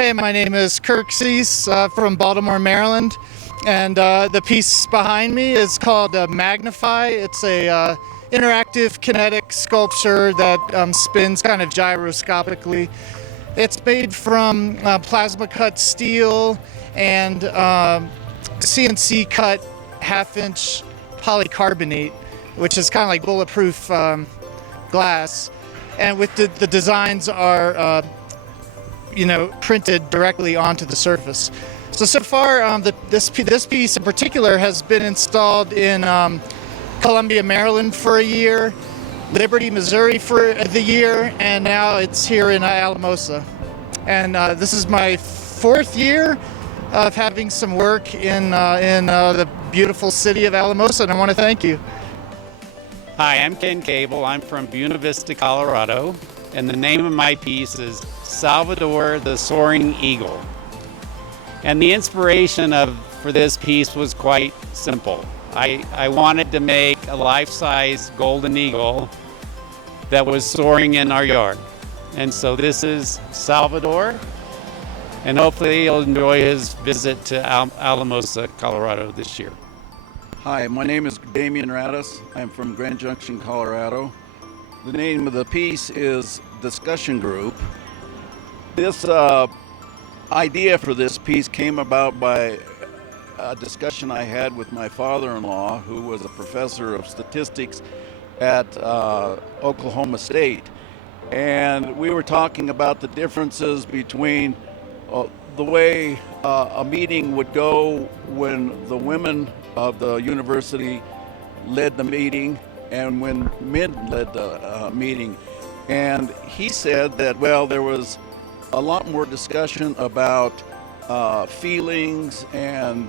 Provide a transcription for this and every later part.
Hey, my name is Kirk Cease from Baltimore, Maryland, and the piece behind me is called Magnify. It's a interactive kinetic sculpture that spins kind of gyroscopically. It's made from plasma cut steel and CNC cut half-inch polycarbonate, which is kind of like bulletproof glass. And with the designs are printed directly onto the surface. So far, this piece in particular has been installed in Columbia, Maryland for a year, Liberty, Missouri for the year, and now it's here in Alamosa. And this is my 4th year of having some work in the beautiful city of Alamosa, and I want to thank you. Hi, I'm Ken Cable. I'm from Buena Vista, Colorado, and the name of my piece is Salvador the Soaring Eagle. And the inspiration for this piece was quite simple. I wanted to make a life-size golden eagle that was soaring in our yard. And so this is Salvador, and hopefully he'll enjoy his visit to Alamosa, Colorado this year. Hi, my name is Damien Radus. I'm from Grand Junction, Colorado. The name of the piece is Discussion Group. This idea for this piece came about by a discussion I had with my father-in-law, who was a professor of statistics at Oklahoma State. And we were talking about the differences between the way a meeting would go when the women of the university led the meeting and when men led the meeting. And he said that, well, there was a lot more discussion about feelings and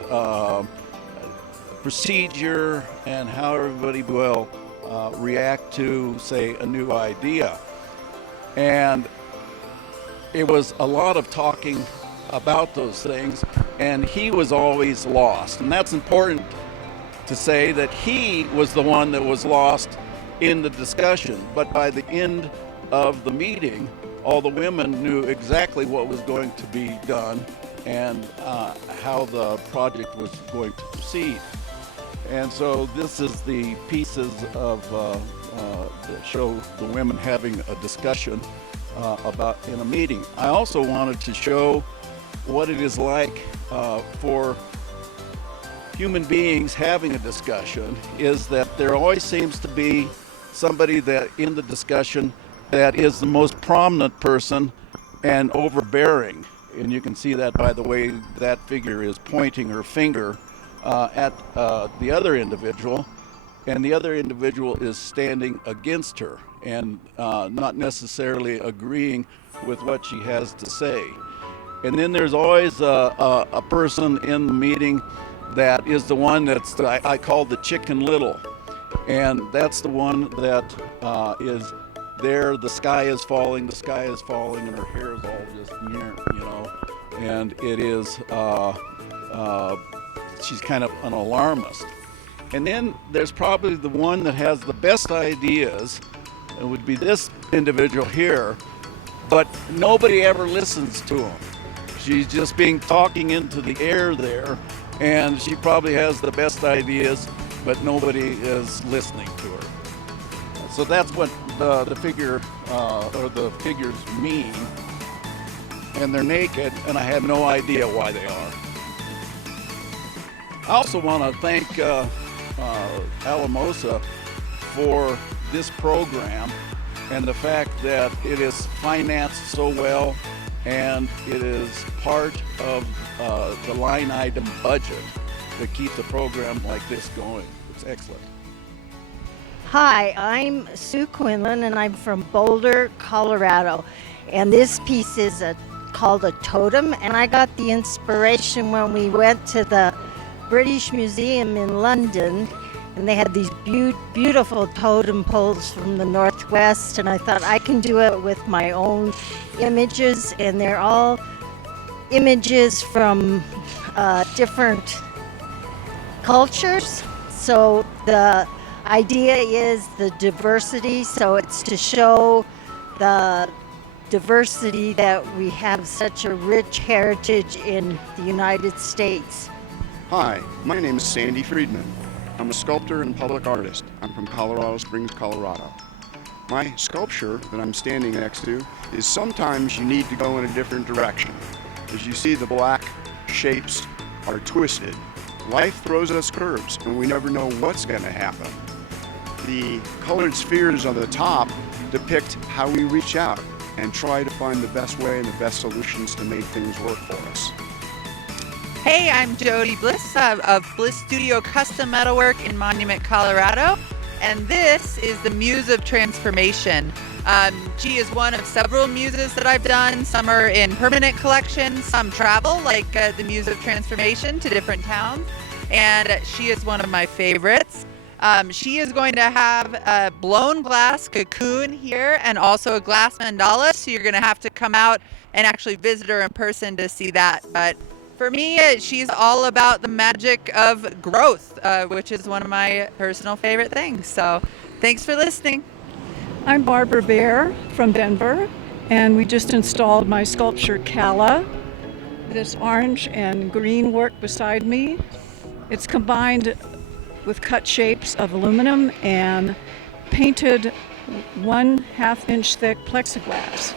procedure and how everybody will react to, say, a new idea. And it was a lot of talking about those things, and he was always lost. And that's important to say, that he was the one that was lost in the discussion. But by the end of the meeting, all the women knew exactly what was going to be done and how the project was going to proceed. And so this is the pieces of that show the women having a discussion about in a meeting. I also wanted to show what it is like for human beings having a discussion, is that there always seems to be somebody that in the discussion that is the most prominent person and overbearing. And you can see that by the way that figure is pointing her finger at the other individual, and the other individual is standing against her and not necessarily agreeing with what she has to say. And then there's always a person in the meeting that is the one that's, I call the Chicken Little. And that's the one that is there, the sky is falling, and her hair is all just, and it is, she's kind of an alarmist. And then there's probably the one that has the best ideas. It would be this individual here, but nobody ever listens to him. She's just talking into the air there, and she probably has the best ideas, but nobody is listening to her. So that's what the figure or the figures mean. And they're naked, and I have no idea why they are. I also want to thank Alamosa for this program and the fact that it is financed so well, and it is part of the line item budget that keeps a program like this going. It's excellent. Hi, I'm Sue Quinlan, and I'm from Boulder, Colorado. And this piece is called a totem, and I got the inspiration when we went to the British Museum in London, and they had these beautiful totem poles from the Northwest, and I thought I can do it with my own images, and they're all images from different cultures. So the idea is the diversity, so it's to show the diversity that we have such a rich heritage in the United States. Hi, my name is Sandy Friedman. I'm a sculptor and public artist. I'm from Colorado Springs, Colorado. My sculpture that I'm standing next to is sometimes you need to go in a different direction. As you see, the black shapes are twisted. Life throws us curves and we never know what's going to happen. The colored spheres on the top depict how we reach out and try to find the best way and the best solutions to make things work for us. Hey, I'm Jody Bliss of Bliss Studio Custom Metalwork in Monument, Colorado, and this is the Muse of Transformation. She is one of several muses that I've done. Some are in permanent collections, some travel, like the Muse of Transformation to different towns, and she is one of my favorites. She is going to have a blown glass cocoon here and also a glass mandala, so you're going to have to come out and actually visit her in person to see that. But for me, she's all about the magic of growth, which is one of my personal favorite things. So thanks for listening. I'm Barbara Bear from Denver, and we just installed my sculpture Kala. This orange and green work beside me, it's combined with cut shapes of aluminum and painted 1/2 inch thick plexiglass.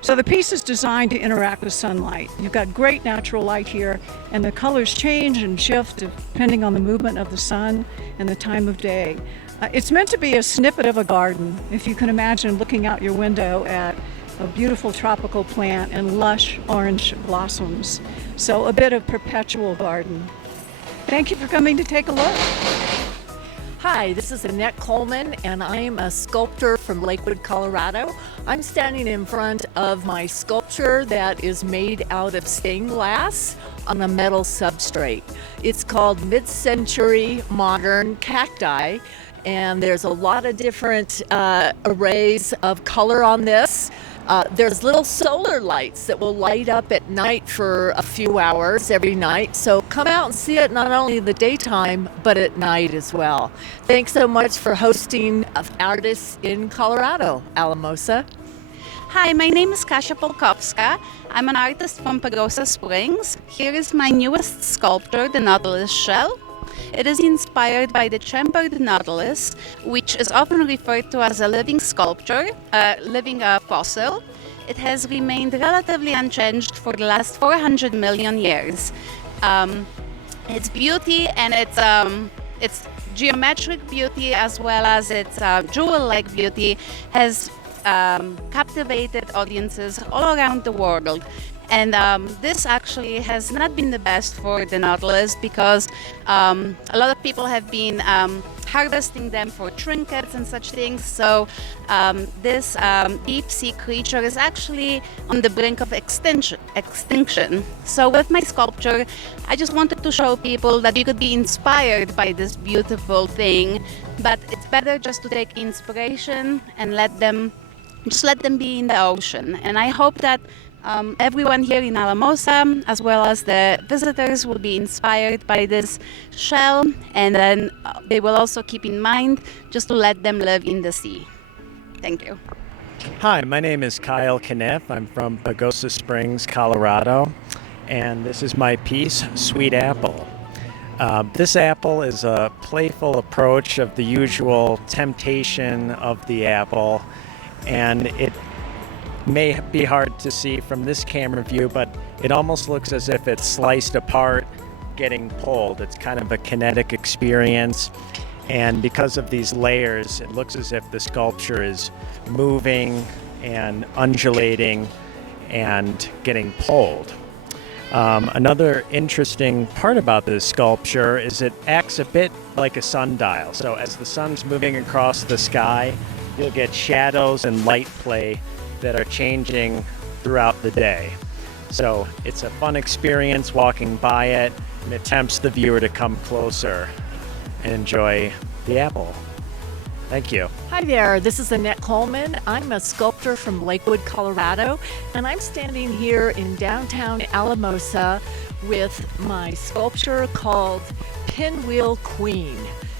So the piece is designed to interact with sunlight. You've got great natural light here, and the colors change and shift depending on the movement of the sun and the time of day. It's meant to be a snippet of a garden, if you can imagine looking out your window at a beautiful tropical plant and lush orange blossoms. So a bit of perpetual garden. Thank you for coming to take a look. Hi, this is Annette Coleman, and I'm a sculptor from Lakewood, Colorado. I'm standing in front of my sculpture that is made out of stained glass on a metal substrate. It's called Mid-Century Modern Cacti, and there's a lot of different arrays of color on this. There's little solar lights that will light up at night for a few hours every night. So come out and see it not only in the daytime, but at night as well. Thanks so much for hosting artists in Colorado, Alamosa. Hi, my name is Kasia Polkovska. I'm an artist from Pagosa Springs. Here is my newest sculpture, the Nautilus shell. It is inspired by the chambered nautilus, which is often referred to as a living sculpture, a living fossil. It has remained relatively unchanged for the last 400 million years. Its beauty and its geometric beauty, as well as its jewel-like beauty, has captivated audiences all around the world. And this actually has not been the best for the nautilus because a lot of people have been harvesting them for trinkets and such things. So this deep sea creature is actually on the brink of extinction. So with my sculpture, I just wanted to show people that you could be inspired by this beautiful thing, but it's better just to take inspiration and let them be in the ocean. And I hope that everyone here in Alamosa, as well as the visitors, will be inspired by this shell, and then they will also keep in mind just to let them live in the sea. Thank you. Hi, my name is Kenneth. I'm from Pagosa Springs, Colorado, and this is my piece, Sweet Apple. This apple is a playful approach of the usual temptation of the apple, and it may be hard to see from this camera view, but it almost looks as if it's sliced apart, getting pulled. It's kind of a kinetic experience, and because of these layers, it looks as if the sculpture is moving and undulating and getting pulled. Another interesting part about this sculpture is it acts a bit like a sundial. So as the sun's moving across the sky, you'll get shadows and light play that are changing throughout the day. So it's a fun experience walking by it, and it tempts the viewer to come closer and enjoy the apple. Thank you. Hi there, this is Annette Coleman. I'm a sculptor from Lakewood, Colorado, and I'm standing here in downtown Alamosa with my sculpture called Pinwheel Queen.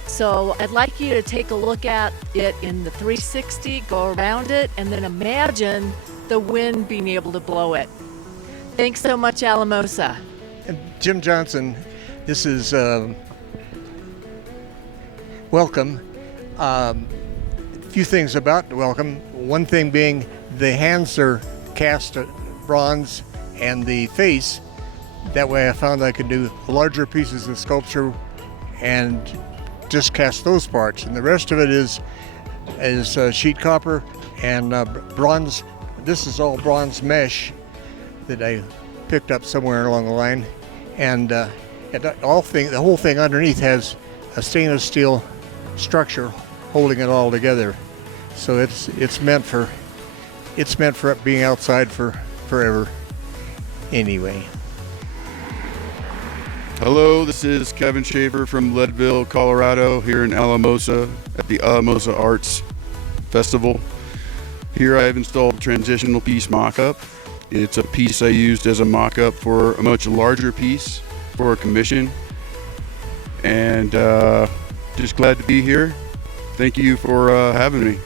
So I'd like you to take a look at it in the 360, go around it, and then imagine the wind being able to blow it. Thanks so much, Alamosa. And Jim Johnson, this is Welcome. A few things about Welcome. One thing being the hands are cast bronze and the face. That way I found I could do larger pieces of sculpture and just cast those parts. And the rest of it is sheet copper and bronze. This is all bronze mesh that I picked up somewhere along the line. And the whole thing underneath has a stainless steel structure holding it all together. So it's meant for being outside for forever. Anyway. Hello, this is Kevin Schaefer from Leadville, Colorado, here in Alamosa at the Alamosa Arts Festival. Here I have installed a transitional piece mock-up. It's a piece I used as a mock-up for a much larger piece for a commission. And just glad to be here. Thank you for having me.